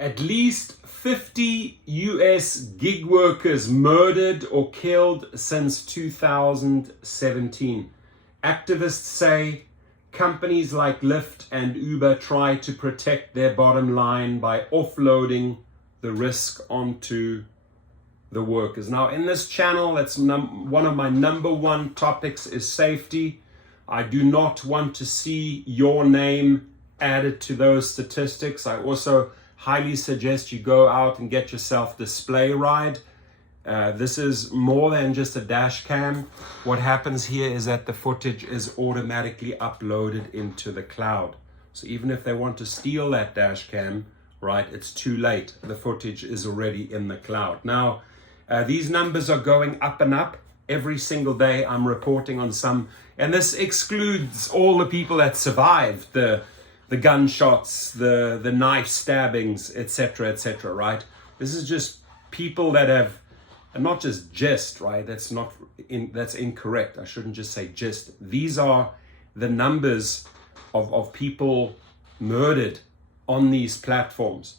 At least 50 US gig workers murdered or killed since 2017. Activists say companies like Lyft and Uber try to protect their bottom line by offloading the risk onto the workers. Now, in this channel, that's one of my number one topics is safety. I do not want to see your name added to those statistics. I also highly suggest you go out and get yourself display ride. This is more than just a dash cam. What happens here is that the footage is automatically uploaded into the cloud. So even if they want to steal that dash cam, right, it's too late. The footage is already in the cloud. Now, these numbers are going up and up. Every single day I'm reporting on some, and this excludes all the people that survived the gunshots, the knife stabbings, etc., right? This is just people that have, and not just, right? That's incorrect. I shouldn't just say just. These are the numbers of people murdered on these platforms.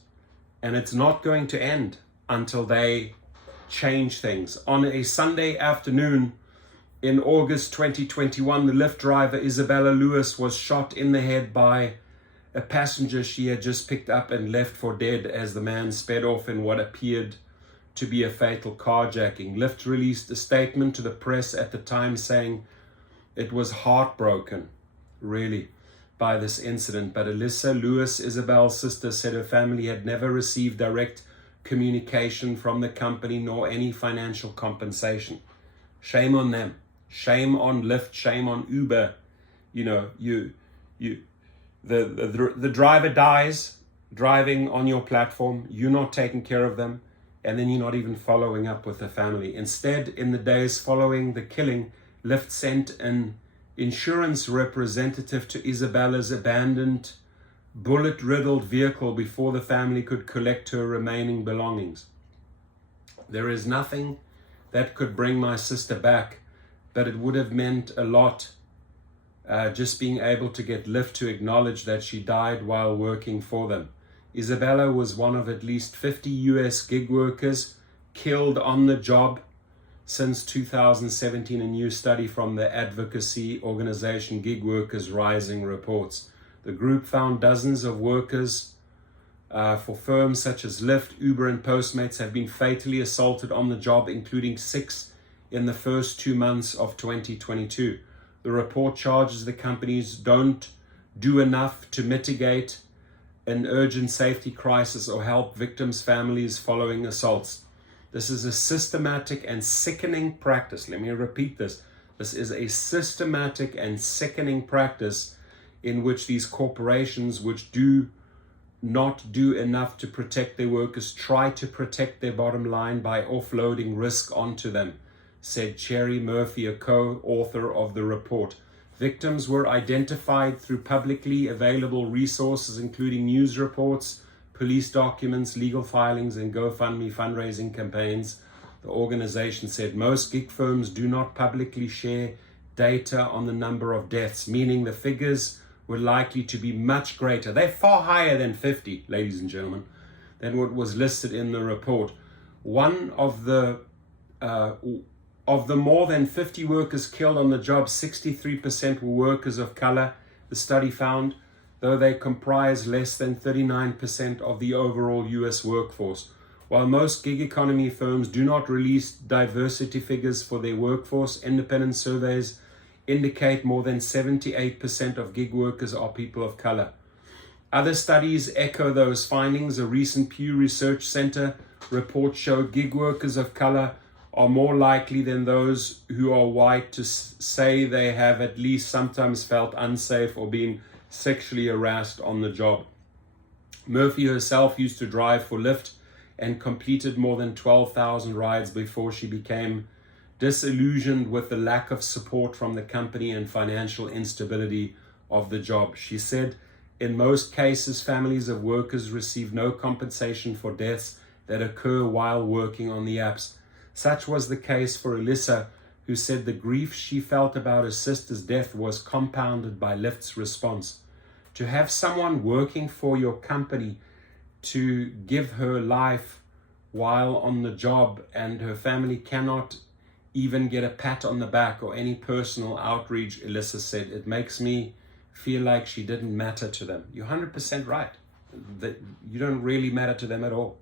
And it's not going to end until they change things. On a Sunday afternoon in August 2021, the Lyft driver Isabella Lewis was shot in the head by a passenger she had just picked up and left for dead as the man sped off in what appeared to be a fatal carjacking. Lyft released a statement to the press at the time saying it was heartbroken, really, by this incident. But Alyssa Lewis, Isabel's sister, said her family had never received direct communication from the company nor any financial compensation. Shame on them. Shame on Lyft. Shame on Uber. You know, the driver dies driving on your platform. You're not taking care of them, and then you're not even following up with the family. Instead, in the days following the killing, Lyft sent an insurance representative to Isabella's abandoned, bullet-riddled vehicle before the family could collect her remaining belongings. There is nothing that could bring my sister back, but it would have meant a lot just being able to get Lyft to acknowledge that she died while working for them. Isabella was one of at least 50 US gig workers killed on the job since 2017, a new study from the advocacy organization GigWorkers Rising reports. The group found dozens of workers for firms such as Lyft, Uber, and Postmates have been fatally assaulted on the job, including 6 in the first 2 months of 2022. The report charges the companies don't do enough to mitigate an urgent safety crisis or help victims' families following assaults. This is a systematic and sickening practice. Let me repeat this. This is a systematic and sickening practice in which these corporations, which do not do enough to protect their workers, try to protect their bottom line by offloading risk onto them, said Cherry Murphy, a co-author of the report. Victims were identified through publicly available resources, including news reports, police documents, legal filings, and GoFundMe fundraising campaigns. The organization said most gig firms do not publicly share data on the number of deaths, meaning the figures were likely to be much greater. They're far higher than 50, ladies and gentlemen, than what was listed in the report. One of the more than 50 workers killed on the job, 63% were workers of color, the study found, though they comprise less than 39% of the overall US workforce. While most gig economy firms do not release diversity figures for their workforce, independent surveys indicate more than 78% of gig workers are people of color. Other studies echo those findings. A recent Pew Research Center report showed gig workers of color are more likely than those who are white to say they have at least sometimes felt unsafe or been sexually harassed on the job. Murphy herself used to drive for Lyft and completed more than 12,000 rides before she became disillusioned with the lack of support from the company and financial instability of the job. She said, in most cases, families of workers receive no compensation for deaths that occur while working on the apps. Such was the case for Alyssa, who said the grief she felt about her sister's death was compounded by Lyft's response. To have someone working for your company to give her life while on the job, and her family cannot even get a pat on the back or any personal outreach. Alyssa said, it makes me feel like she didn't matter to them. You're 100% right. That you don't really matter to them at all.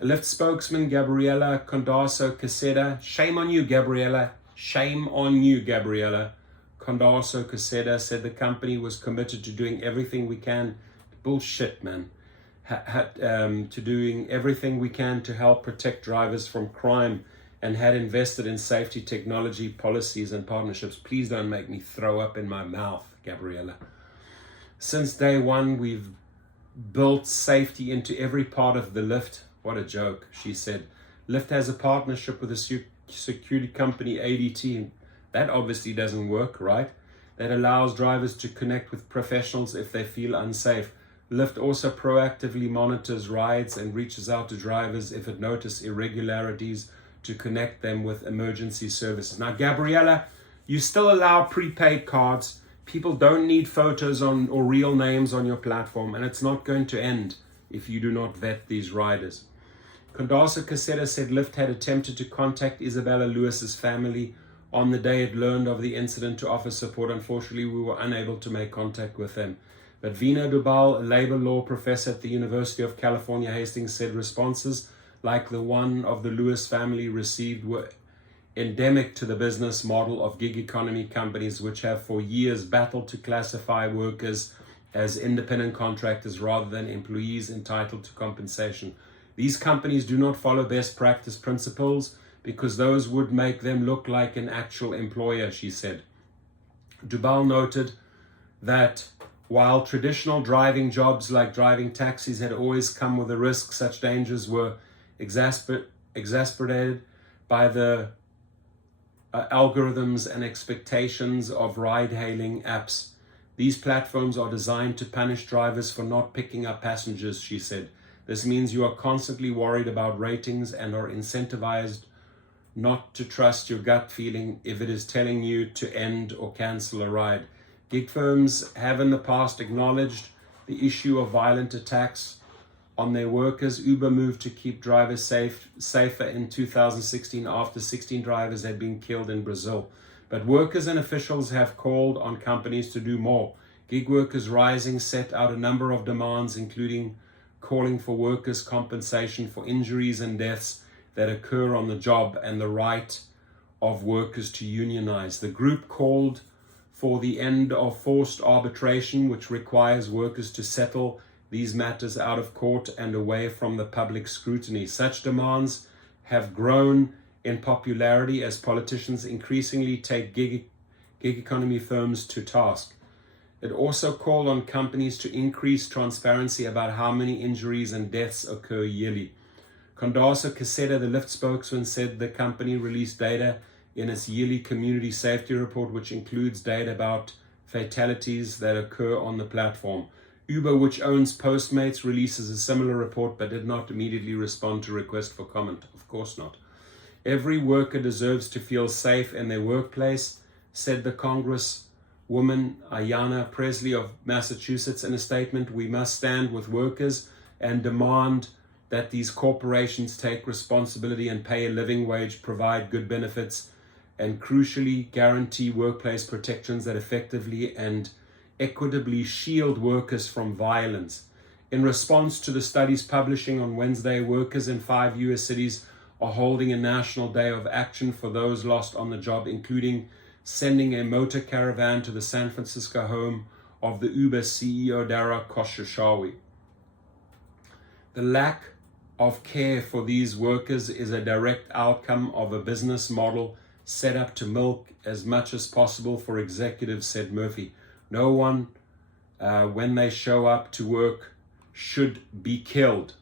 A Lyft spokesman, Gabriela Condarso Caseda, shame on you, Gabriela. Shame on you, Gabriela. Condarso Caseda said the company was committed to doing everything we can. Bullshit, man. To doing everything we can to help protect drivers from crime, and had invested in safety technology, policies, and partnerships. Please don't make me throw up in my mouth, Gabriela. Since day one, we've built safety into every part of the Lyft. What a joke, she said. Lyft has a partnership with a security company, ADT. That obviously doesn't work, right? That allows drivers to connect with professionals if they feel unsafe. Lyft also proactively monitors rides and reaches out to drivers if it notices irregularities to connect them with emergency services. Now, Gabriella, you still allow prepaid cards. People don't need photos on or real names on your platform, and it's not going to end if you do not vet these riders. Condarso Caseta said Lyft had attempted to contact Isabella Lewis's family on the day it learned of the incident to offer support. Unfortunately, we were unable to make contact with them. But Vina Dubal, a labor law professor at the University of California, Hastings, said responses like the one of the Lewis family received were endemic to the business model of gig economy companies, which have for years battled to classify workers as independent contractors rather than employees entitled to compensation. These companies do not follow best practice principles because those would make them look like an actual employer, she said. Dubal noted that while traditional driving jobs like driving taxis had always come with a risk, such dangers were exacerbated by the algorithms and expectations of ride-hailing apps. These platforms are designed to punish drivers for not picking up passengers, she said. This means you are constantly worried about ratings and are incentivized not to trust your gut feeling if it is telling you to end or cancel a ride. Gig firms have in the past acknowledged the issue of violent attacks on their workers. Uber moved to keep drivers safer in 2016 after 16 drivers had been killed in Brazil. But workers and officials have called on companies to do more. Gigworkers Rising set out a number of demands, including calling for workers' compensation for injuries and deaths that occur on the job and the right of workers to unionize. The group called for the end of forced arbitration, which requires workers to settle these matters out of court and away from the public scrutiny. Such demands have grown in popularity as politicians increasingly take gig economy firms to task. It also called on companies to increase transparency about how many injuries and deaths occur yearly. Condarso Caseta, the Lyft spokesman, said the company released data in its yearly community safety report, which includes data about fatalities that occur on the platform. Uber, which owns Postmates, releases a similar report but did not immediately respond to requests for comment. Of course not. Every worker deserves to feel safe in their workplace, said the Congresswoman Ayanna Presley of Massachusetts in a statement. We must stand with workers and demand that these corporations take responsibility and pay a living wage, provide good benefits, and crucially guarantee workplace protections that effectively and equitably shield workers from violence. In response to the studies publishing on Wednesday, workers in 5 US cities are holding a national day of action for those lost on the job, including sending a motor caravan to the San Francisco home of the Uber CEO Dara Khosrowshahi. The lack of care for these workers is a direct outcome of a business model set up to milk as much as possible for executives, said Murphy. No one, when they show up to work, should be killed.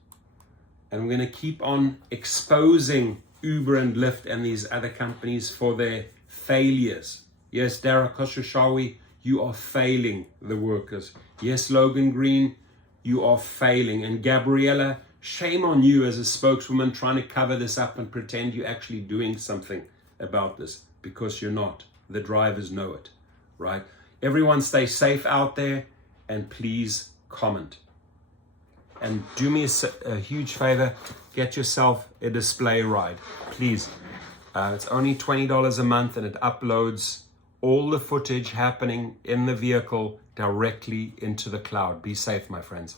And we're going to keep on exposing Uber and Lyft and these other companies for their failures. Yes, Dara Khosrowshahi, you are failing the workers. Yes, Logan Green, you are failing. And Gabriella, shame on you as a spokeswoman trying to cover this up and pretend you're actually doing something about this, because you're not. The drivers know it, right? Everyone stay safe out there, and please comment. And do me a huge favor, get yourself a display ride, please. It's only $20 a month, and it uploads all the footage happening in the vehicle directly into the cloud. Be safe, my friends.